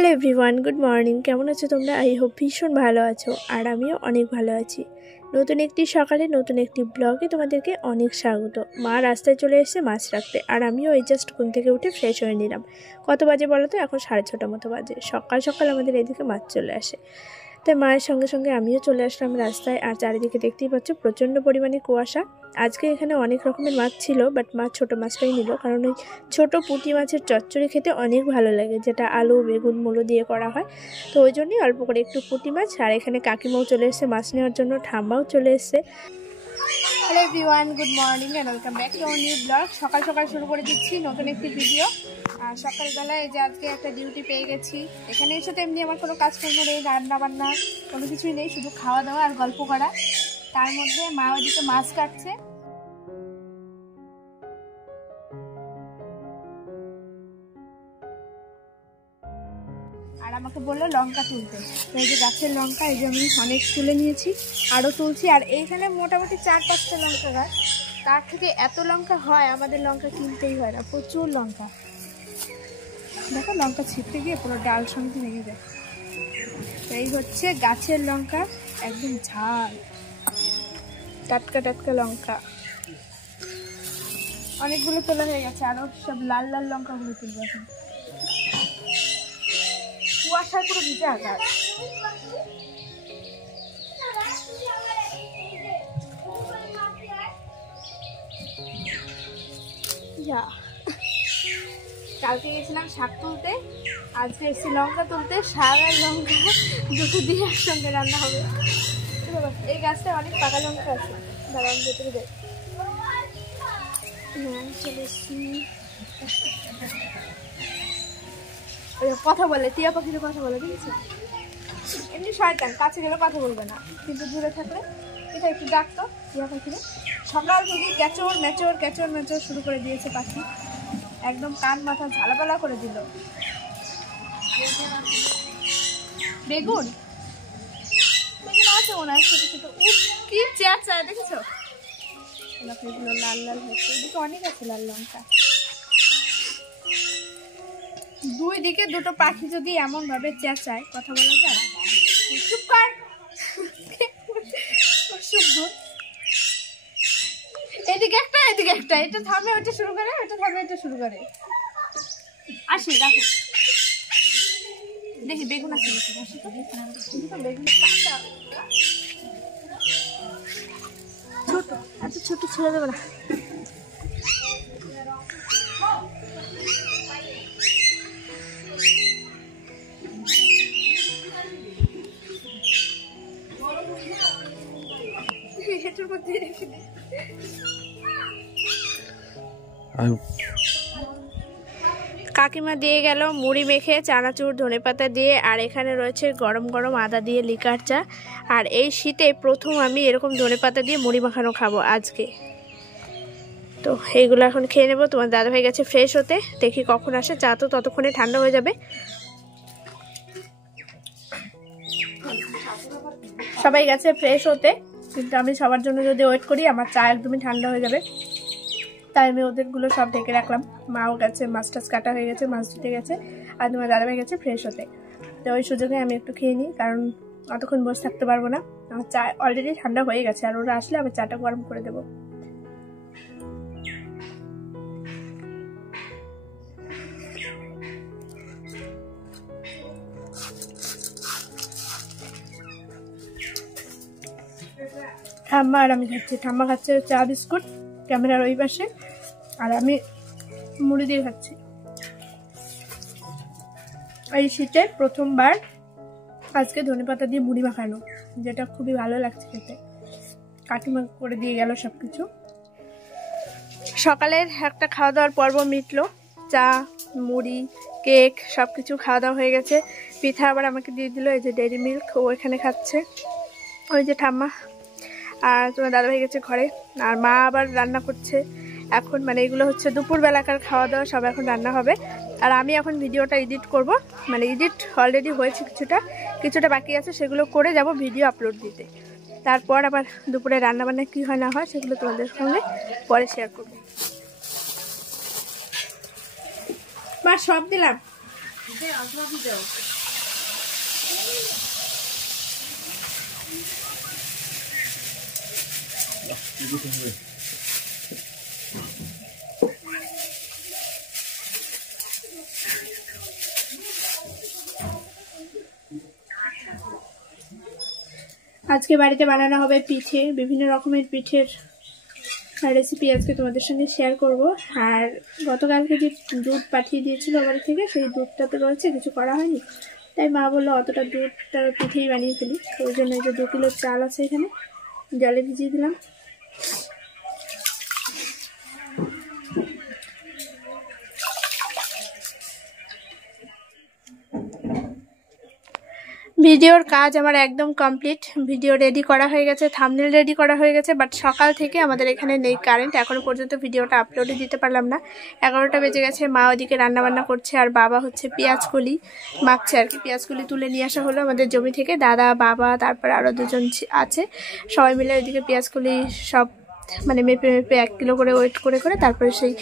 Hello everyone, good morning. কেমন আছো তোমরা? আই হোপ ভীষণ ভালো আছো, আর আমিও অনেক ভালো আছি। নতুন একটি সকালে নতুন একটি ব্লগে তোমাদেরকে অনেক স্বাগত। মা রাস্তায় চলে এসেছে মাছ রাখতে, আর আমিও এই জাস্ট ঘুম থেকে উঠে ফ্রেশ হয়ে নিলাম। কত বাজে বলো তো? এখন 6:30 মতো বাজে। সকাল সকাল আমাদের এদিকে মাছ চলে আসে, তাই মায়ের সঙ্গে সঙ্গে আমিও চলে আসলাম রাস্তায়। আর চারিদিকে দেখতেই পাচ্ছ প্রচণ্ড পরিমাণে কুয়াশা। আজকে এখানে অনেক রকমের মাছ ছিল, বাট মা ছোটো মাছটাই নিল, কারণ ওই ছোটো পুঁটি মাছের চচ্চড়ি খেতে অনেক ভালো লাগে, যেটা আলু বেগুন মূলো দিয়ে করা হয়। তো ওই জন্যই অল্প করে একটু পুঁটি মাছ। আর এখানে কাকিমাও চলে এসেছে মাছ নেওয়ার জন্য, ঠাম্মাও চলে এসেছে। Hello everyone, good morning and welcome back to our new blog. সকাল সকাল শুরু করে দিচ্ছি নতুন একটি ভিডিও। আর সকালবেলায় এই যে আজকে একটা ডিউটি পেয়ে গেছি। এখানে এসে তো এমনি আমার কোনো কাজকর্ম নেই, রান্না বান্না কোনো কিছুই নেই, শুধু খাওয়া দাওয়া আর গল্প করা। তার মধ্যে মা ওইদিকে মাছ কাটছে। আর আমাকে বললো লঙ্কা তুলতে, তো এই যে গাছের লঙ্কা, এই যে আমি অনেক তুলে নিয়েছি, আরও তুলছি। আর এইখানে মোটামুটি 4-5টা লঙ্কা গাছ, তার থেকে এত লঙ্কা হয়, আমাদের লঙ্কা কিনতেই হয় না, প্রচুর লঙ্কা। দেখো লঙ্কা ছিটতে গিয়ে পুরো ডাল সঙ্গে লেগে যায়। এই হচ্ছে গাছের লঙ্কা, একদম ঝাল টাটকা টাটকা লঙ্কা। অনেকগুলো তোলা হয়ে গেছে, আরও সব লাল লাল লঙ্কাগুলো তুলবো এখন। কুয়াশায় পুরো ভিজা গাছ। কালকে গেছিলাম শাক তুলতে, আজকে এসেছি লঙ্কা তুলতে। শাক আর লঙ্কা দুটো দিয়ে একসঙ্গে রান্না হবে। এই গাছটা অনেক পাকা লঙ্কা আছে, দাঁড়ান ভেতরে দেয়। হ্যাঁ চলে এসছি। কথা বলে, টিয়া পাখির কথা বলে, দেখেছি? এমনি শয়তান, কাছে গেলে কথা বলবে না, কিন্তু দূরে থাকলে এটা একটু ডাকতো টিয়া পাখিরে। সকাল থেকে ক্যাচর ম্যাচর ক্যাচর ম্যাচর শুরু করে দিয়েছে পাখি, একদম কান মাথা ঝালাপালা করে দিল। বেগুন বেগুন আছে মনে হয়, ছোট ছোট। কি চেঁচা, দেখেছো? এগুলো লাল লাল হচ্ছে, এদিকে অনেক আছে লাল লঙ্কা। দুই দিকে দুটো পাখি যদি এমন ভাবে চেঁচায়, কথা বলা যায়? চুপ কর। এদিকে একটা এদিকে একটা, এটা থামে ওটা শুরু করে, ওটা থামে এটা শুরু করে। আসি রাখো, দেখি বেগুন আছে বেগুন ছোট, এত ছোট ছেড়ে দেবে না। কাকিমা দিয়ে গেল মুড়ি মেখে, চানাচুর ধনেপাতা দিয়ে, আর এখানে রয়েছে গরম গরম আদা দিয়ে লিকার চা। আর এই শীতে প্রথম আমি এরকম ধনেপাতা দিয়ে মুড়ি মাখানো খাবো আজকে। তো এইগুলো এখন খেয়ে নেবো। তোমার দাদাভাই গেছে ফ্রেশ হতে, দেখি কখন আসে। চা তো ততক্ষণে ঠান্ডা হয়ে যাবে। সবাই গেছে ফ্রেশ হতে, কিন্তু আমি সবার জন্য যদি ওয়েট করি আমার চা একদমই ঠান্ডা হয়ে যাবে, তাই আমি ওদেরগুলো সব ঢেকে রাখলাম। মাও গেছে, মাছ টাছ কাটা হয়ে গেছে, মাছ ধুতে গেছে, আর তোমার দাদাভাই গেছে ফ্রেশ হতে। তো ওই সুযোগে আমি একটু খেয়ে নিই, কারণ অতক্ষণ বসে থাকতে পারবো না। আমার চা অলরেডি ঠান্ডা হয়ে গেছে, আর ওরা আসলে আমি চাটা গরম করে দেবো। ঠাম্মা আর আমি খাচ্ছি। ঠাম্মা খাচ্ছে চা বিস্কুট ক্যামেরার ওই পাশে, আর আমি মুড়ি দিয়ে খাচ্ছি। এই শীতে প্রথমবার আজকে ধনেপাতা দিয়ে মুড়ি মাখানো, যেটা খুবই ভালো লাগছে খেতে। কাকিমা করে দিয়ে গেল সবকিছু। সকালের একটা খাওয়া দাওয়ার পর্ব মিটলো, চা মুড়ি কেক সবকিছু খাওয়া দাওয়া হয়ে গেছে। পিঠা আবার আমাকে দিয়ে দিল, এই যে ডেইরি মিল্ক, ও এখানে খাচ্ছে। ওই যে ঠাম্মা আর তোমার দাদাভাই গেছে ঘরে, আর মা আবার রান্না করছে এখন। মানে এগুলো হচ্ছে দুপুরবেলাকার খাওয়া দাওয়া, সব এখন রান্না হবে। আর আমি এখন ভিডিওটা এডিট করব, মানে এডিট অলরেডি হয়েছে, কিছুটা বাকি আছে, সেগুলো করে যাব ভিডিও আপলোড দিতে। তারপর আবার দুপুরে রান্নাবান্না কী হয় না হয় সেগুলো তোমাদের সঙ্গে পরে শেয়ার করব। মা সব দিলাম। আজকে বাড়িতে বানানো হবে পিঠে, বিভিন্ন রকমের পিঠের রেসিপি আজকে তোমাদের সঙ্গে শেয়ার করব। আর গতকালকে যে দুধ পাঠিয়ে দিয়েছিল বাড়ি থেকে, সেই দুধটা তো রয়েছে, কিছু করা হয়নি, তাই মা বললো অতটা দুধটা পিঠেই বানিয়ে ফেলি। তো ওই জন্য যে 2 কিলো চাল আছে এখানে, জলে ভিজিয়ে দিলাম। ভিডিওর কাজ আমার একদম কমপ্লিট, ভিডিও রেডি করা হয়ে গেছে, থাম্বনেল রেডি করা হয়ে গেছে, বাট সকাল থেকে আমাদের এখানে নেই কারেন্ট, এখনো পর্যন্ত ভিডিওটা আপলোডে দিতে পারলাম না। 11টা বেজে গেছে, মা ওদিকে রান্নাবান্না করছে আর বাবা হচ্ছে পেঁয়াজকলি মাখছে আর কি। পেঁয়াজকলি তুলে নিয়ে আসা হলো আমাদের জমি থেকে, দাদা বাবা তারপর আরও 2 জন আছে, সবাই মিলে ওইদিকে পেঁয়াজকলি সব মানে মেপে মেপে 1 কিলো করে ওয়েট করে করে তারপরে সেই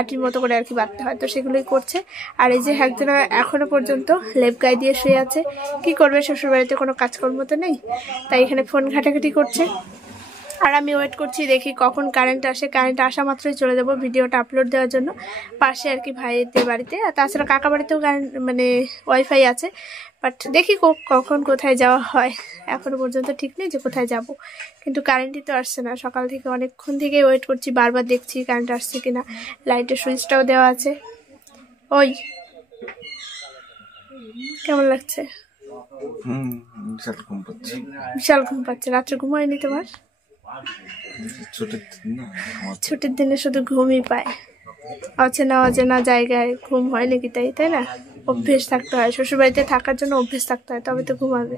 আটির মতো করে আর কি বাঁধতে হয়, তো সেগুলোই করছে। আর এই যে একজনা এখনো পর্যন্ত লেপ গায়ে দিয়ে শুয়ে আছে, কি করবে, শ্বশুরবাড়িতে কোনো কাজকর্ম তো নেই, তাই এখানে ফোন ঘাটাঘাটি করছে। আর আমি ওয়েট করছি, দেখি কখন কারেন্ট আসে, কারেন্ট আসা মাত্রই চলে যাব ভিডিওটা আপলোড দেওয়ার জন্য পাশে আর কি ভাইদের বাড়িতে। আর তাছাড়া কাকা বাড়িতেও কারেন্ট মানে ওয়াইফাই আছে, বাট দেখি কখন কোথায় যাওয়া হয়, এখনো পর্যন্ত ঠিক নেই যে কোথায় যাব। কিন্তু কারেন্টই তো আসছে না, সকাল থেকে অনেকক্ষণ থেকে ওয়েট করছি, বারবার দেখছি কারেন্ট আসছে কিনা। লাইটের সুইচটাও দেওয়া আছে। ওই কেমন লাগছে? বিশাল ঘুম পাচ্ছে, রাত্রে ঘুম হয়নি তোমার? ছুটির দিনে শুধু ঘুমই পায়, অচেনা অচেনা জায়গায় ঘুম হয় নাকি, তাই না? অভ্যেস থাকতে হয়, শ্বশুরবাড়িতে থাকার জন্য অভ্যেস থাকতে হয়, তবে তো ঘুমাবে।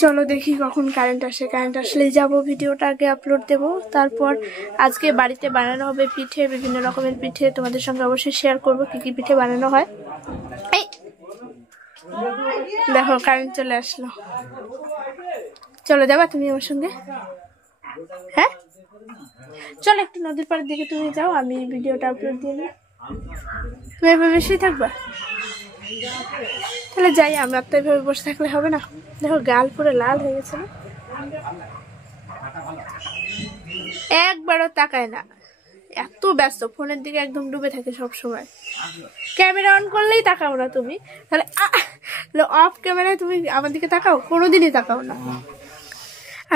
চলো দেখি কখন কারেন্ট আসে, কারেন্ট আসলেই যাবো, ভিডিওটা আগে আপলোড দেবো। তারপর আজকে বাড়িতে বানানো হবে পিঠে, বিভিন্ন রকমের পিঠে, তোমাদের সঙ্গে অবশ্যই শেয়ার করবো কি কি পিঠে বানানো হয়। এই দেখো কারেন্ট চলে আসলো, চলো যাবা তুমি আমার সঙ্গে? হ্যাঁ চলো, একটু নদীর পাড়ের দিকে তুমি যাও, আমি ভিডিওটা আপলোড দিয়ে নিই। তুমি এভাবে বসেই থাকবা? তাহলে যাই, আমরা তো এভাবে বসে থাকলে হবে না। দেখো গাল পুরো লাল হয়ে গেছে না, একবারও তাকায় না, এত ব্যস্ত, ফোনের দিকে একদম ডুবে থাকে সব সময়। ক্যামেরা অন করলেই তাকাও না তুমি, তাহলে অফ ক্যামেরায় তুমি আমার দিকে তাকাও? কোনোদিনই তাকাও না।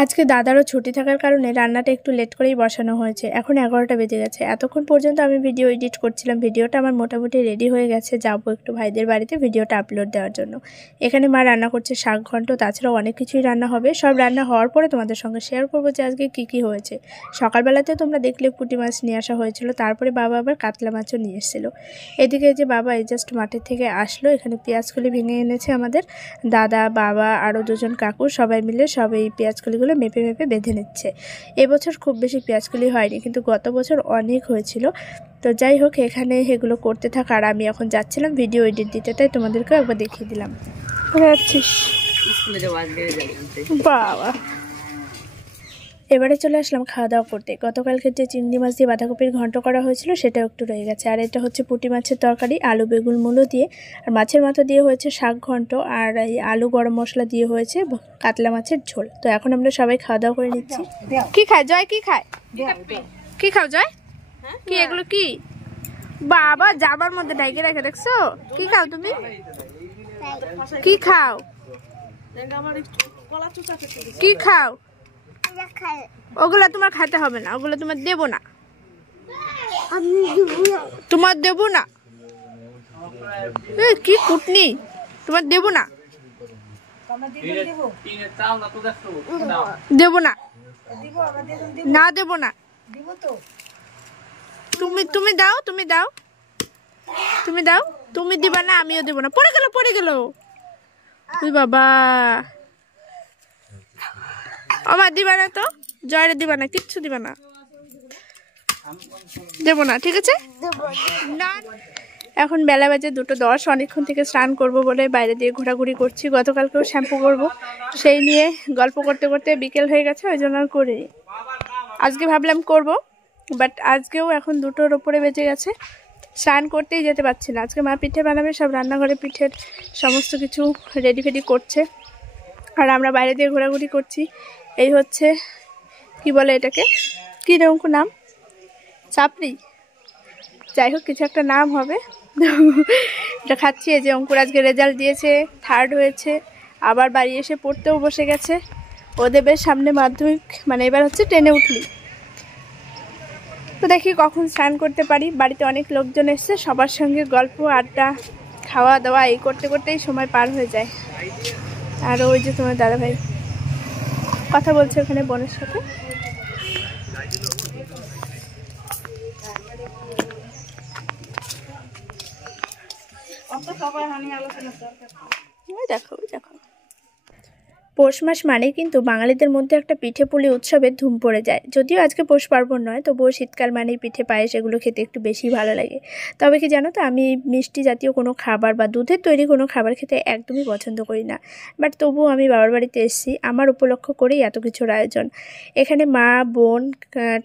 আজকে দাদারও ছুটি থাকার কারণে রান্নাটা একটু লেট করেই বসানো হয়েছে, এখন 11টা বেজে গেছে। এতক্ষণ পর্যন্ত আমি ভিডিও এডিট করছিলাম, ভিডিওটা আমার মোটামুটি রেডি হয়ে গেছে, যাবো একটু ভাইদের বাড়িতে ভিডিওটা আপলোড দেওয়ার জন্য। এখানে মা রান্না করছে শাক ঘন্ট, তাছাড়াও অনেক কিছুই রান্না হবে। সব রান্না হওয়ার পরে তোমাদের সঙ্গে শেয়ার করবো যে আজকে কি কি হয়েছে। সকালবেলাতে তোমরা দেখলে পুঁটি মাছ নিয়ে আসা হয়েছিল, তারপরে বাবা আবার কাতলা মাছও নিয়ে এসেছিলো। এদিকে যে বাবা এই জাস্ট মাঠের থেকে আসলো, এখানে পেঁয়াজকলি ভেঙে এনেছে আমাদের দাদা বাবা আরও 2 জন কাকু, সবাই মিলে সব এই পেঁয়াজকলিগুলো মেপে মেপে বেঁধে নিচ্ছে। এবছর খুব বেশি পেঁয়াজকলি হয়নি, কিন্তু গত বছর অনেক হয়েছিল। তো যাই হোক, এখানে এগুলো করতে থাকা, আর আমি এখন যাচ্ছিলাম ভিডিও এডিট দিতে, তাই তোমাদেরকেও একবার দেখিয়ে দিলাম। বাবা এবারে চলে আসলাম খাওয়া দাওয়া করতে। গতকালকে যে চিংড়ি মাছ দিয়ে বাঁধাকপির ঘন্ট করা হয়েছিল সেটাও একটু রয়ে গেছে, আর এটা হচ্ছে পুঁটি মাছের তরকারি, আলু বেগুন মূলো দিয়ে, আর মাছের মাথা দিয়ে হয়েছে শাক ঘন্ট, আর এই আলু গরম মশলা দিয়ে হয়েছে কাতলা মাছের ঝোল। তো এখন আমরা সবাই খাওয়া দাওয়া করে নিচ্ছি। কি খায় জয়? কি খায়? কি খাও জয়? কি এগুলো কি? বাবা জামার মধ্যে ঢাইকে রেখে দেখছো? কি খাও তুমি? কি খাও? কি খাও? ওগুলা তোমার খাইতে হবে না, ওগুলো তোমার দেবো না, তোমার দেবো না। কি কুটনি, তোমার দেবো না, দেবো না, না দেবো না। তুমি দাও, তুমি দাও, তুমি দাও, তুমি দিবা না, আমিও দেবো না। পড়ে গেল, পড়ে গেল। বাবা আমার দিবা না, তো জয়রে দিবা না, কিচ্ছু দিবা না, দেবো না, ঠিক আছে না। এখন বেলা বাজে 2:10, অনেকক্ষণ থেকে স্নান করব বলে বাইরে দিয়ে ঘোরাঘুরি করছি। গতকালকেও শ্যাম্পু করব, সেই নিয়ে গল্প করতে করতে বিকেল হয়ে গেছে, ওই জন্য আর করিনি। আজকে ভাবলাম করব, বাট আজকেও এখন 2টোর ওপরে বেজে গেছে, স্নান করতেই যেতে পারছি না। আজকে মা পিঠে বানাবে, সব রান্নাঘরে পিঠের সমস্ত কিছু রেডি ফেডি করছে, আর আমরা বাইরে দিয়ে ঘোরাঘুরি করছি। এই হচ্ছে কি বলে এটাকে, কী রকম নাম, চাপড়ি, যাই হোক কিছু একটা নাম হবে। এটা খাচ্ছি। এই যে অঙ্কুর আজকে রেজাল্ট দিয়েছে, 3rd হয়েছে, আবার বাড়ি এসে পড়তেও বসে গেছে। ও দেবে সামনে মাধ্যমিক, মানে এবার হচ্ছে 10-এ উঠলি। তো দেখি কখন স্নান করতে পারি। বাড়িতে অনেক লোকজন এসছে, সবার সঙ্গে গল্প আড্ডা খাওয়া দাওয়া এই করতে করতেই সময় পার হয়ে যায়। আর ওই যে তোমার দাদাভাই কথা বলছে ওখানে বোনের সাথে। দেখো দেখো, পৌষ মাস মানে কিন্তু বাঙালিদের মধ্যে একটা পিঠে পুলি উৎসবের ধুম পড়ে যায়। যদিও আজকে পৌষ পার্বণ নয়, তবুও শীতকাল মানেই পিঠে পায়েস এগুলো খেতে একটু বেশি ভালো লাগে। তবে কি জানো তো, আমি মিষ্টি জাতীয় কোনো খাবার বা দুধের তৈরি কোনো খাবার খেতে একদমই পছন্দ করি না। বাট তবুও আমি বাবার বাড়িতে এসেছি, আমার উপলক্ষ করেই এত কিছুর আয়োজন। এখানে মা, বোন,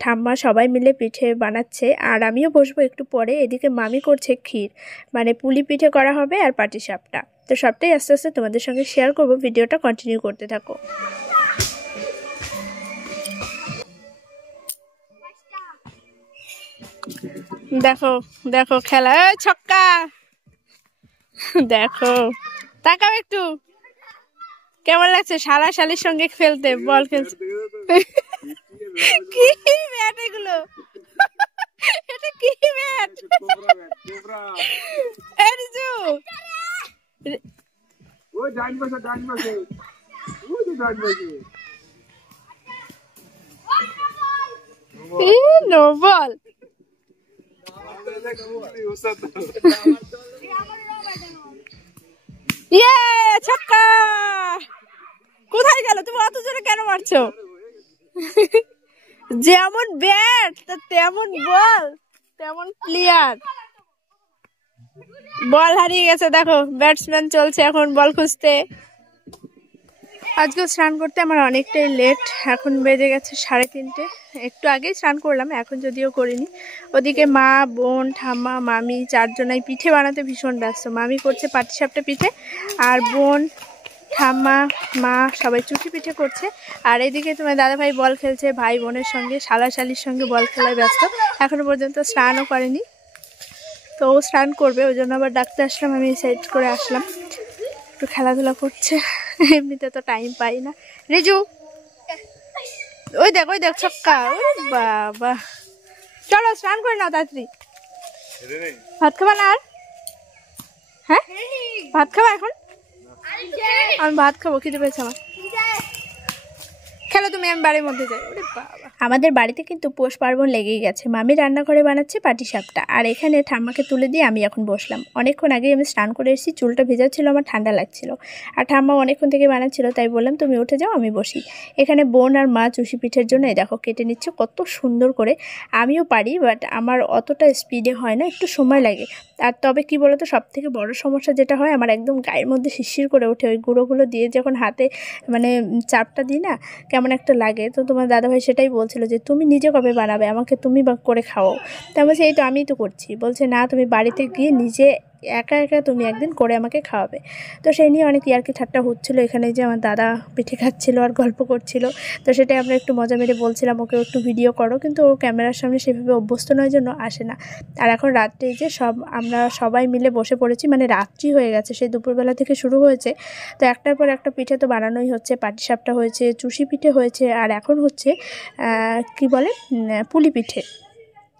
ঠাম্মা সবাই মিলে পিঠে বানাচ্ছে, আর আমিও বসবো একটু পরে। এদিকে মামি করছে ক্ষীর, মানে পুলি পিঠে করা হবে আর পাটিসাপটা। তো সবটাই আস্তে আস্তে তোমাদের সঙ্গে শেয়ার করব, ভিডিওটা কন্টিনিউ করতে থাকো। দেখো দেখো খেলা, ছক্কা দেখো, তাকাও একটু, কেমন লাগছে শালা শালির সঙ্গে খেলতে, বল খেলছে। কি ব্যাট এগুলো, এটা কি ব্যাট? নো বল, ছক্কা। কোথায় গেল? তুমি অত জোরে কেন মারছো? যেমন ব্যাট তেমন বল, তেমন প্লেয়ার। বল হারিয়ে গেছে, দেখো ব্যাটসম্যান চলছে এখন বল খুঁজতে। আজকে স্নান করতে আমার অনেকটাই লেট, এখন বেজে গেছে 3:30। একটু আগেই স্নান করলাম, এখন যদিও করিনি। ওদিকে মা, বোন, ঠাম্মা, মামি 4জনাই পিঠে বানাতে ভীষণ ব্যস্ত। মামি করছে পাটিসাপটা পিঠে, আর বোন, ঠাম্মা, মা সবাই চুষি পিঠে করছে। আর এদিকে তোমার দাদাভাই বল খেলছে ভাই বোনের সঙ্গে, শালা শালির সঙ্গে বল খেলায় ব্যস্ত। এখনো পর্যন্ত স্নানও করেনি, তো ও স্নান করবে, ওই জন্য আবার ডাকতে আসলাম। আমি সাইড করে আসলাম, একটু খেলাধুলা করছে, এমনিতে তো টাইম পাই না। রিজু ওই দেখ ছক্কা, ওরে বাবা। চলো স্নান করে নাও তাড়াতাড়ি। ভাত খাবা না? আর হ্যাঁ ভাত খাবা এখন? আমি ভাত খাবো, খিদে পেয়েছে আমার। খেলো তুমি, আমি বাড়ির মধ্যে যাই। ওরে বাবা, আমাদের বাড়িতে কিন্তু পৌষ পার্বণ লেগেই গেছে। মামি রান্নাঘরে বানাচ্ছে পাটিসাপটা, আর এখানে ঠাম্মাকে তুলে দিয়ে আমি এখন বসলাম। অনেকক্ষণ আগেই আমি স্নান করে এসেছি, চুলটা ভেজা ছিল, আমার ঠান্ডা লাগছিল। আর ঠাম্মা অনেকক্ষণ থেকে বানাচ্ছিল, তাই বললাম তুমি উঠে যাও, আমি বসি। এখানে বোন আর মা চুষি পিঠের জন্য দেখো কেটে নিচ্ছে কত সুন্দর করে। আমিও পারি, বাট আমার অতটা স্পিডে হয় না, একটু সময় লাগে। আর তবে কি বলতো, সব থেকে বড় সমস্যা যেটা হয়, আমার একদম গায়ের মধ্যে শিরশির করে ওঠে। ওই গুঁড়োগুলো দিয়ে যখন হাতে মানে চাপটা দিই না, কেমন একটা লাগে। তো তোমার দাদাভাই সেটাই বলছিল যে তুমি নিজে কবে বানাবে, আমাকে তুমি করে খাওয়াও। তা বলছে এই তো আমিই তো করছি। বলছে না, তুমি বাড়িতে গিয়ে নিজে একা একা তুমি একদিন করে আমাকে খাওয়াবে। তো সেই নিয়ে অনেক ইয়ার্কি ঠাট্টা হচ্ছিলো। এখানে যে আমার দাদা পিঠে খাচ্ছিলো আর গল্প করছিল, তো সেটাই আমরা একটু মজা মেরে বলছিলাম ওকে একটু ভিডিও করো, কিন্তু ও ক্যামেরার সামনে সেভাবে অভ্যস্ত নয় জন্য আসে না। আর এখন রাত্রে যে আমরা সবাই মিলে বসে পড়েছি, মানে রাত্রি হয়ে গেছে, সেই দুপুরবেলা থেকে শুরু হয়েছে। তো একটার পর একটা পিঠে তো বানানোই হচ্ছে। পাটিসাপটা হয়েছে, চুষি পিঠে হয়েছে, আর এখন হচ্ছে কি বলে পুলি পিঠে।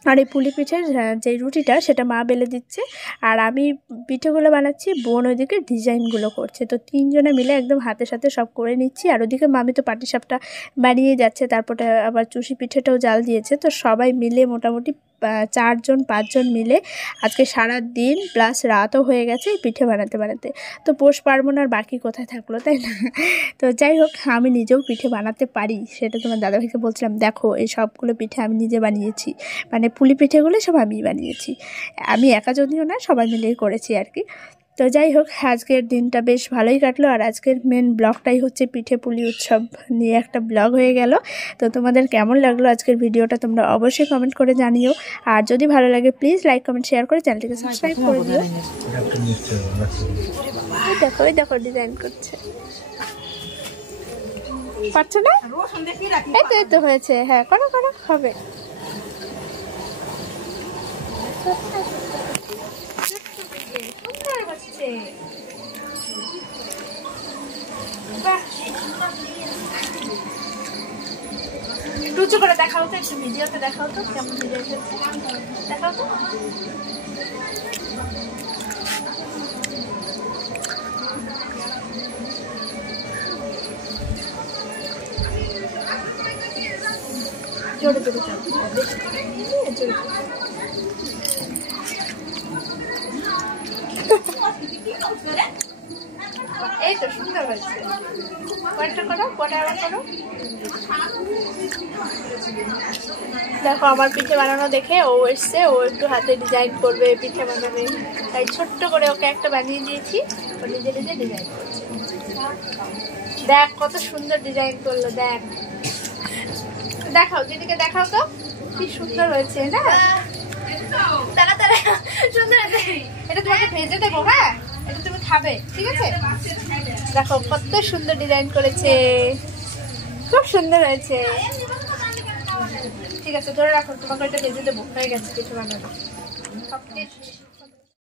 আর এই পুলি পিঠের যে রুটিটা সেটা মা বেলে দিচ্ছে, আর আমি পিঠেগুলো বানাচ্ছি, বোন ওইদিকে ডিজাইনগুলো করছে। তো 3জনে মিলে একদম হাতে সাথে সব করে নিচ্ছি। আর ওদিকে মামি তো পাটিসাপটা বানিয়ে যাচ্ছে, তারপরে আবার চুষি পিঠেটাও জাল দিয়েছে। তো সবাই মিলে মোটামুটি 4-5জন মিলে আজকে সারা দিন প্লাস রাতও হয়ে গেছে পিঠে বানাতে বানাতে। তো পৌষ পার্বণ আর বাকি কোথায় থাকলো, তাই না? তো যাই হোক, আমি নিজেও পিঠে বানাতে পারি, সেটা তোমার দাদাভাইকে বলছিলাম। দেখো এই সবগুলো পিঠে আমি নিজে বানিয়েছি, মানে পুলি পিঠেগুলো সব আমিই বানিয়েছি। আমি একা যদিও না, সবাই মিলেই করেছি আর কি। তো তো যাই হোক, আজকের দিনটা বেশ ভালোই কাটলো। আর আজকের মেন ব্লগটাই হচ্ছে পিঠে পুলি উৎসব নিয়ে একটা ব্লগ হয়ে গেল। তো তোমাদের কেমন লাগলো আজকের ভিডিওটা তোমরা অবশ্যই কমেন্ট করে জানিও। আর যদি ভালো লাগে প্লিজ লাইক কমেন্ট শেয়ার করে চ্যানেলটিকে সাবস্ক্রাইব করে দিও। দেখো দেখো ডিজাইন করছে, পারছো না? এই তো হয়েছে। হ্যাঁ করো করো, হবে। উঁচু করে দেখাও তো, একটু ভিডিওতে দেখাও তো কেমন ডিজাইন হচ্ছে, দেখাও তো। জোরে জোরে এই তো সুন্দর হয়েছে। কয়টা করো, কটা আবার করো। দেখো আমার পিঠে বানানো দেখে ও এসছে, ও একটু হাতে ডিজাইন করবে, পিঠে বানাবে, তাই ছোট্ট করে ওকে একটা বানিয়ে দিয়েছি। ও নিজে নিজে ডিজাইন করছে। দেখ কত সুন্দর ডিজাইন করলো, দেখ। দেখাও দিদিকে, দেখাও তো কি সুন্দর হয়েছে না? তারা তারা সুন্দর হয়েছে। এটা তোমাকে ভেজে দেবো, হ্যাঁ এটা তুমি খাবে, ঠিক আছে? দেখো কত সুন্দর ডিজাইন করেছে, খুব সুন্দর হয়েছে। ঠিক আছে ধরে রাখো, তোমাকে এটা ভেজে দেবো। হয়ে গেছে পিঠে বানানো।